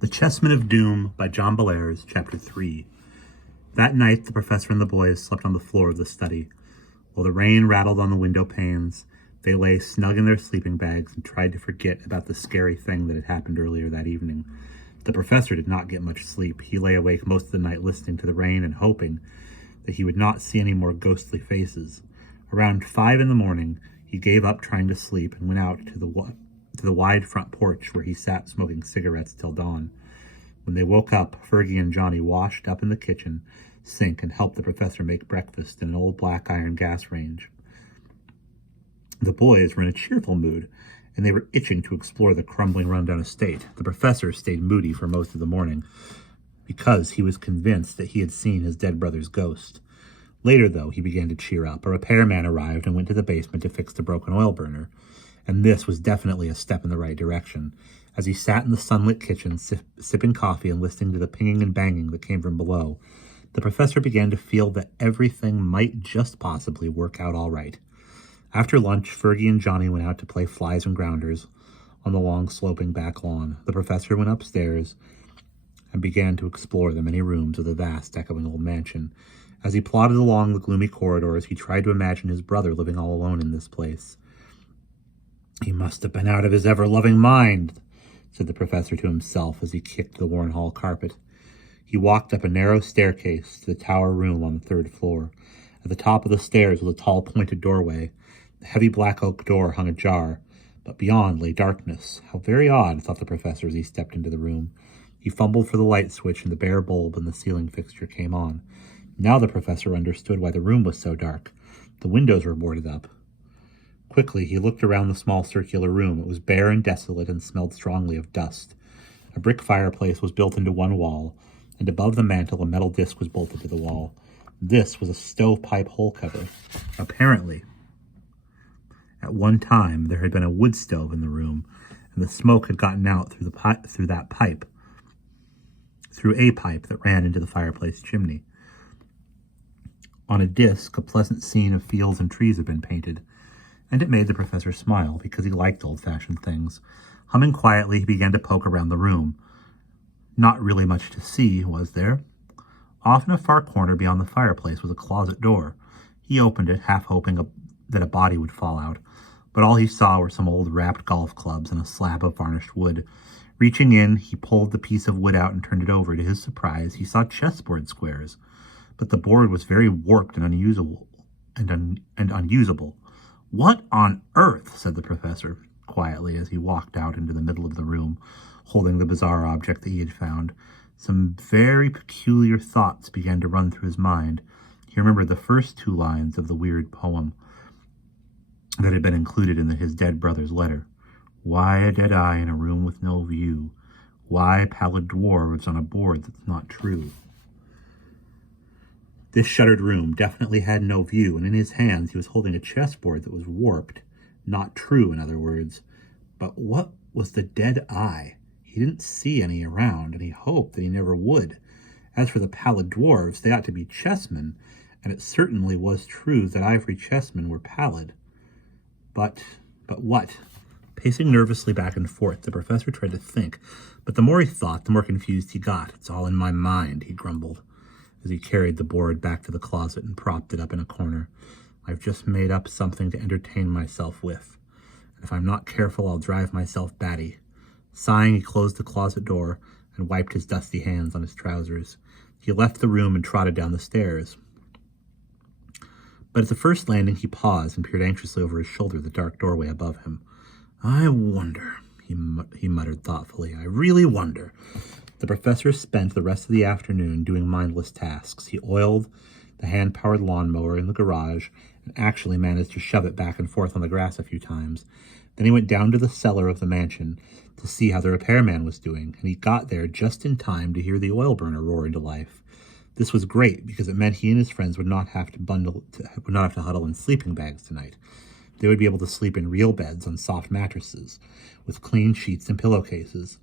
The Chessmen of Doom by John Bellairs, Chapter 3. That night, the professor and the boys slept on the floor of the study. While the rain rattled on the window panes, they lay snug in their sleeping bags and tried to forget about the scary thing that had happened earlier that evening. The professor did not get much sleep. He lay awake most of the night listening to the rain and hoping that he would not see any more ghostly faces. Around 5 in the morning, he gave up trying to sleep and went out to the wide front porch where he sat smoking cigarettes till dawn. When they woke up, Fergie and Johnny washed up in the kitchen sink and helped the professor make breakfast in an old black iron gas range. The boys were in a cheerful mood, and they were itching to explore the crumbling rundown estate. The professor stayed moody for most of the morning because he was convinced that he had seen his dead brother's ghost. Later, though, he began to cheer up. A repairman arrived and went to the basement to fix the broken oil burner, and this was definitely a step in the right direction. As he sat in the sunlit kitchen, sipping coffee and listening to the pinging and banging that came from below, the professor began to feel that everything might just possibly work out all right. After lunch, Fergie and Johnny went out to play flies and grounders on the long, sloping back lawn. The professor went upstairs and began to explore the many rooms of the vast, echoing old mansion. As he plodded along the gloomy corridors, he tried to imagine his brother living all alone in this place. "He must have been out of his ever-loving mind," said the professor to himself as he kicked the worn hall carpet. He walked up a narrow staircase to the tower room on the 3rd floor. At the top of the stairs was a tall, pointed doorway. The heavy black oak door hung ajar, but beyond lay darkness. How very odd, thought the professor as he stepped into the room. He fumbled for the light switch, and the bare bulb in the ceiling fixture came on. Now the professor understood why the room was so dark. The windows were boarded up. Quickly, he looked around the small circular room. It was bare and desolate and smelled strongly of dust. A brick fireplace was built into one wall, and above the mantel a metal disc was bolted to the wall. This was a stovepipe hole cover. Apparently, at one time, there had been a wood stove in the room, and the smoke had gotten out through a pipe that ran into the fireplace chimney. On a disc, a pleasant scene of fields and trees had been painted, and it made the professor smile because he liked old-fashioned things. Humming quietly, he began to poke around the room. Not really much to see, was there? Off in a far corner beyond the fireplace was a closet door. He opened it, half hoping that a body would fall out, but all he saw were some old wrapped golf clubs and a slab of varnished wood. Reaching in, he pulled the piece of wood out and turned it over. To his surprise, he saw chessboard squares, but the board was very warped and unusable. "What on earth?" said the professor quietly as he walked out into the middle of the room, holding the bizarre object that he had found. Some very peculiar thoughts began to run through his mind. He remembered the first 2 lines of the weird poem that had been included in his dead brother's letter. "Why a dead eye in a room with no view? Why pallid dwarves on a board that's not true?" This shuttered room definitely had no view, and in his hands he was holding a chessboard that was warped. Not true, in other words. But what was the dead eye? He didn't see any around, and he hoped that he never would. As for the pallid dwarves, they ought to be chessmen, and it certainly was true that ivory chessmen were pallid. But what? Pacing nervously back and forth, the professor tried to think, but the more he thought, the more confused he got. "It's all in my mind," he grumbled, as he carried the board back to the closet and propped it up in a corner. "I've just made up something to entertain myself with, and if I'm not careful, I'll drive myself batty." Sighing, he closed the closet door and wiped his dusty hands on his trousers. He left the room and trotted down the stairs. But at the first landing, he paused and peered anxiously over his shoulder at the dark doorway above him. "I wonder," he muttered thoughtfully. "I really wonder." The professor spent the rest of the afternoon doing mindless tasks. He oiled the hand-powered lawnmower in the garage and actually managed to shove it back and forth on the grass a few times. Then he went down to the cellar of the mansion to see how the repairman was doing, and he got there just in time to hear the oil burner roar into life. This was great because it meant he and his friends would not have to huddle in sleeping bags tonight. They would be able to sleep in real beds on soft mattresses with clean sheets and pillowcases.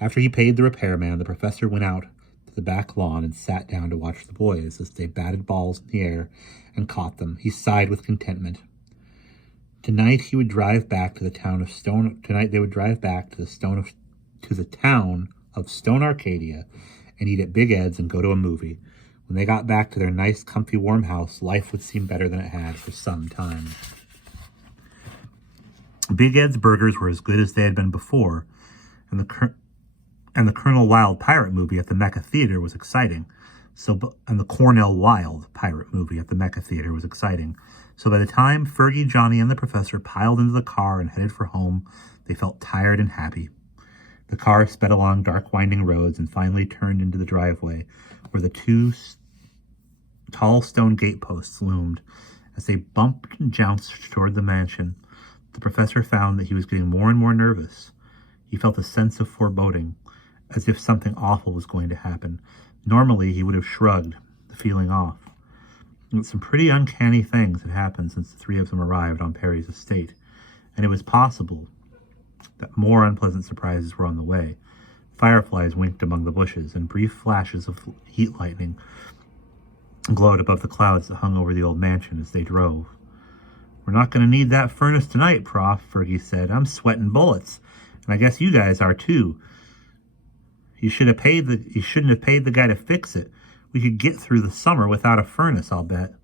After he paid the repairman, the professor went out to the back lawn and sat down to watch the boys as they batted balls in the air and caught them. He sighed with contentment. Tonight they would drive back to the town of Stone Arcadia and eat at Big Ed's and go to a movie. When they got back to their nice, comfy, warm house, life would seem better than it had for some time. Big Ed's burgers were as good as they had been before, and the Colonel Wilde pirate movie at the Mecca Theater was exciting. And the Cornell Wilde pirate movie at the Mecca Theater was exciting. So by the time Fergie, Johnny, and the professor piled into the car and headed for home, they felt tired and happy. The car sped along dark, winding roads and finally turned into the driveway, where the two tall stone gateposts loomed. As they bumped and jounced toward the mansion, the professor found that he was getting more and more nervous. He felt a sense of foreboding, as if something awful was going to happen. Normally, he would have shrugged the feeling off. But some pretty uncanny things had happened since the three of them arrived on Perry's estate, and it was possible that more unpleasant surprises were on the way. Fireflies winked among the bushes, and brief flashes of heat lightning glowed above the clouds that hung over the old mansion as they drove. "We're not going to need that furnace tonight, Prof," Fergie said. "I'm sweating bullets, and I guess you guys are too. You shouldn't have paid the guy to fix it. We could get through the summer without a furnace, I'll bet."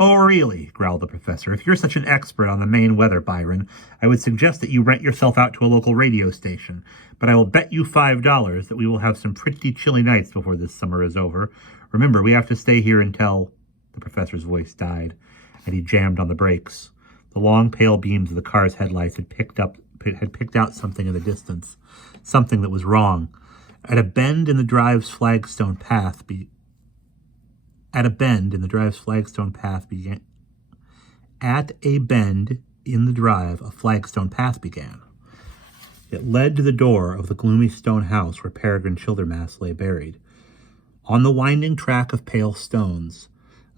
"Oh, really?" growled the professor. "If you're such an expert on the Maine weather, Byron, I would suggest that you rent yourself out to a local radio station. But I will bet you $5 that we will have some pretty chilly nights before this summer is over. Remember, we have to stay here until—" The professor's voice died, and he jammed on the brakes. The long, pale beams of the car's headlights had picked out something in the distance, something that was wrong. At a bend in the drive's flagstone path began. At a bend in the drive, a flagstone path began. It led to the door of the gloomy stone house where Peregrine Childermass lay buried. On the winding track of pale stones,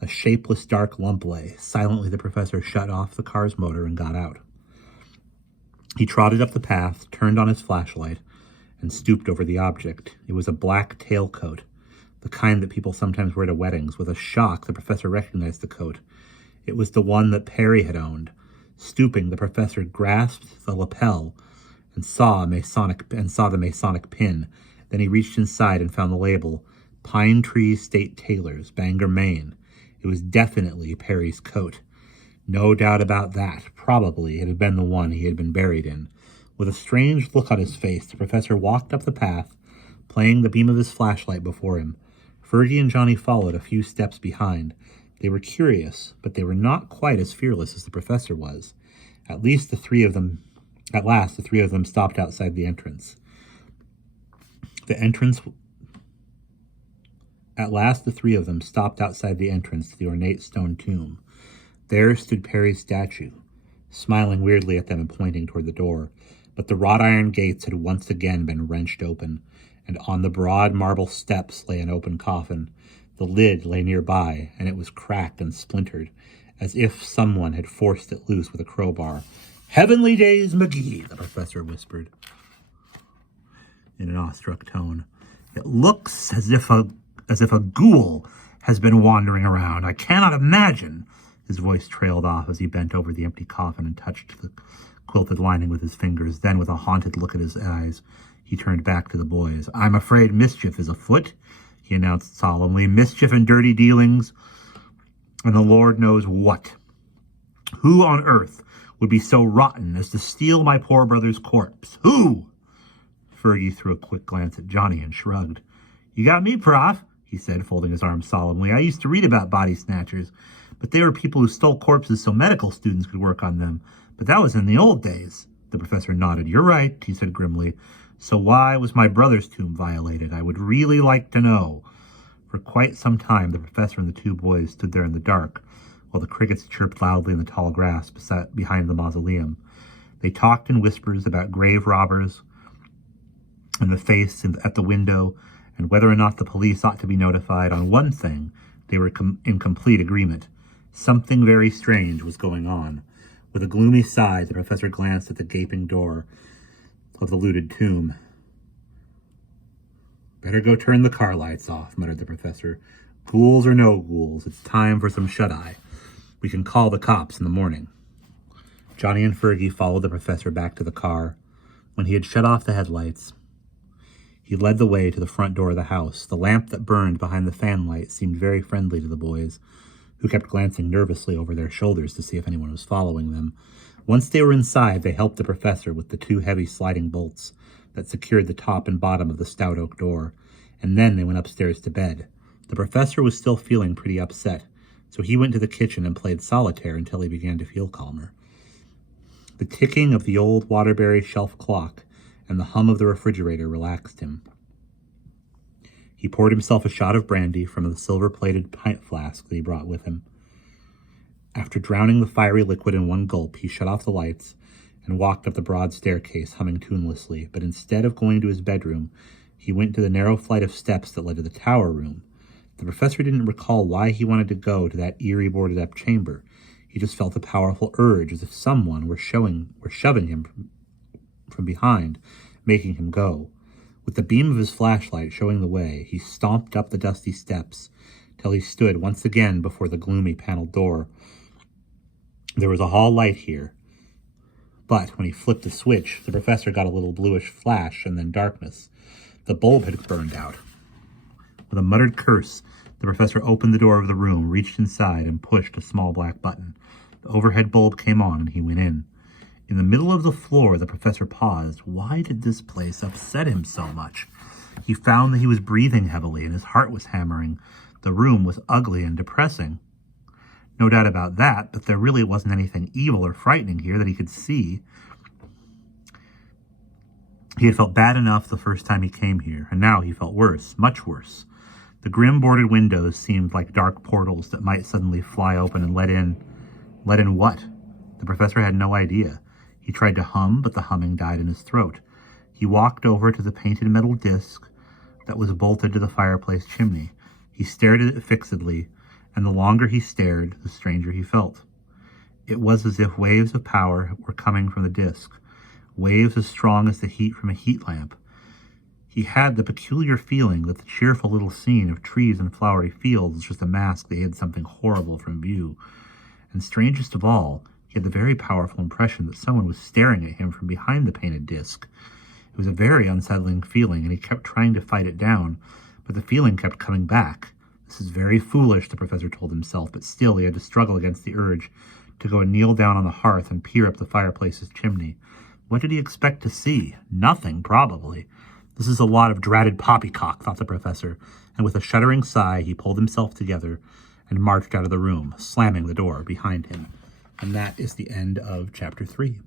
a shapeless dark lump lay. Silently, the professor shut off the car's motor and got out. He trotted up the path, turned on his flashlight, and stooped over the object. It was a black tailcoat, the kind that people sometimes wear to weddings. With a shock, the professor recognized the coat. It was the one that Perry had owned. Stooping, the professor grasped the lapel and saw the Masonic pin. Then he reached inside and found the label, "Pine Tree State Tailors, Bangor, Maine." It was definitely Perry's coat. No doubt about that. Probably it had been the one he had been buried in. With a strange look on his face, the professor walked up the path, playing the beam of his flashlight before him. Fergie and Johnny followed a few steps behind. They were curious, but they were not quite as fearless as the professor was. At last, the three of them stopped outside the entrance. At last, the three of them stopped outside the entrance to the ornate stone tomb. There stood Perry's statue, smiling weirdly at them and pointing toward the door. But the wrought iron gates had once again been wrenched open, and on the broad marble steps lay an open coffin. The lid lay nearby, and it was cracked and splintered, as if someone had forced it loose with a crowbar. "Heavenly days, McGee," the professor whispered in an awestruck tone. "It looks as if a ghoul has been wandering around. I cannot imagine." His voice trailed off as he bent over the empty coffin and touched the quilted lining with his fingers. Then, with a haunted look at his eyes, he turned back to the boys. "I'm afraid mischief is afoot," he announced solemnly. "Mischief and dirty dealings, and the Lord knows what. Who on earth would be so rotten as to steal my poor brother's corpse? Who?" Fergie threw a quick glance at Johnny and shrugged. "You got me, Prof," he said, folding his arms solemnly. "I used to read about body snatchers, but they were people who stole corpses so medical students could work on them. But that was in the old days." The professor nodded. "You're right," he said grimly. "So why was my brother's tomb violated? I would really like to know." For quite some time, the professor and the two boys stood there in the dark, while the crickets chirped loudly in the tall grass behind the mausoleum. They talked in whispers about grave robbers and the face at the window, and whether or not the police ought to be notified. On one thing, they were in complete agreement. Something very strange was going on. With a gloomy sigh, the professor glanced at the gaping door of the looted tomb. "Better go turn the car lights off," muttered the professor. "Ghouls or no ghouls, it's time for some shut-eye. We can call the cops in the morning." Johnny and Fergie followed the professor back to the car. When he had shut off the headlights, he He led the way to the front door of the house. The lamp that burned behind the fanlight seemed very friendly to the boys, who kept glancing nervously over their shoulders to see if anyone was following them. Once they were inside, they helped the professor with the 2 heavy sliding bolts that secured the top and bottom of the stout oak door, and then they went upstairs to bed. The professor was still feeling pretty upset, so he went to the kitchen and played solitaire until he began to feel calmer. The ticking of the old Waterbury shelf clock and the hum of the refrigerator relaxed him. He poured himself a shot of brandy from the silver-plated pint flask that he brought with him. After drowning the fiery liquid in one gulp, he shut off the lights and walked up the broad staircase, humming tunelessly. But instead of going to his bedroom, he went to the narrow flight of steps that led to the tower room. The professor didn't recall why he wanted to go to that eerie boarded-up chamber. He just felt a powerful urge, as if someone were shoving him from behind, making him go. With the beam of his flashlight showing the way, he stomped up the dusty steps till he stood once again before the gloomy paneled door. There was a hall light here, but when he flipped the switch, the professor got a little bluish flash and then darkness. The bulb had burned out. With a muttered curse, the professor opened the door of the room, reached inside, and pushed a small black button. The overhead bulb came on, and he went in. In the middle of the floor, the professor paused. Why did this place upset him so much? He found that he was breathing heavily, and his heart was hammering. The room was ugly and depressing. No doubt about that, but there really wasn't anything evil or frightening here that he could see. He had felt bad enough the first time he came here, and now he felt worse, much worse. The grim boarded windows seemed like dark portals that might suddenly fly open and let in what? The professor had no idea. He tried to hum, but the humming died in his throat. He walked over to the painted metal disc that was bolted to the fireplace chimney. He stared at it fixedly, and the longer he stared, the stranger he felt. It was as if waves of power were coming from the disc, waves as strong as the heat from a heat lamp. He had the peculiar feeling that the cheerful little scene of trees and flowery fields was just a mask that hid something horrible from view. And strangest of all, he had the very powerful impression that someone was staring at him from behind the painted disc. It was a very unsettling feeling, and he kept trying to fight it down, but the feeling kept coming back. This is very foolish, the professor told himself, but still he had to struggle against the urge to go and kneel down on the hearth and peer up the fireplace's chimney. What did he expect to see? Nothing, probably. This is a lot of dratted poppycock, thought the professor, and with a shuddering sigh he pulled himself together and marched out of the room, slamming the door behind him. And that is the end of Chapter 3.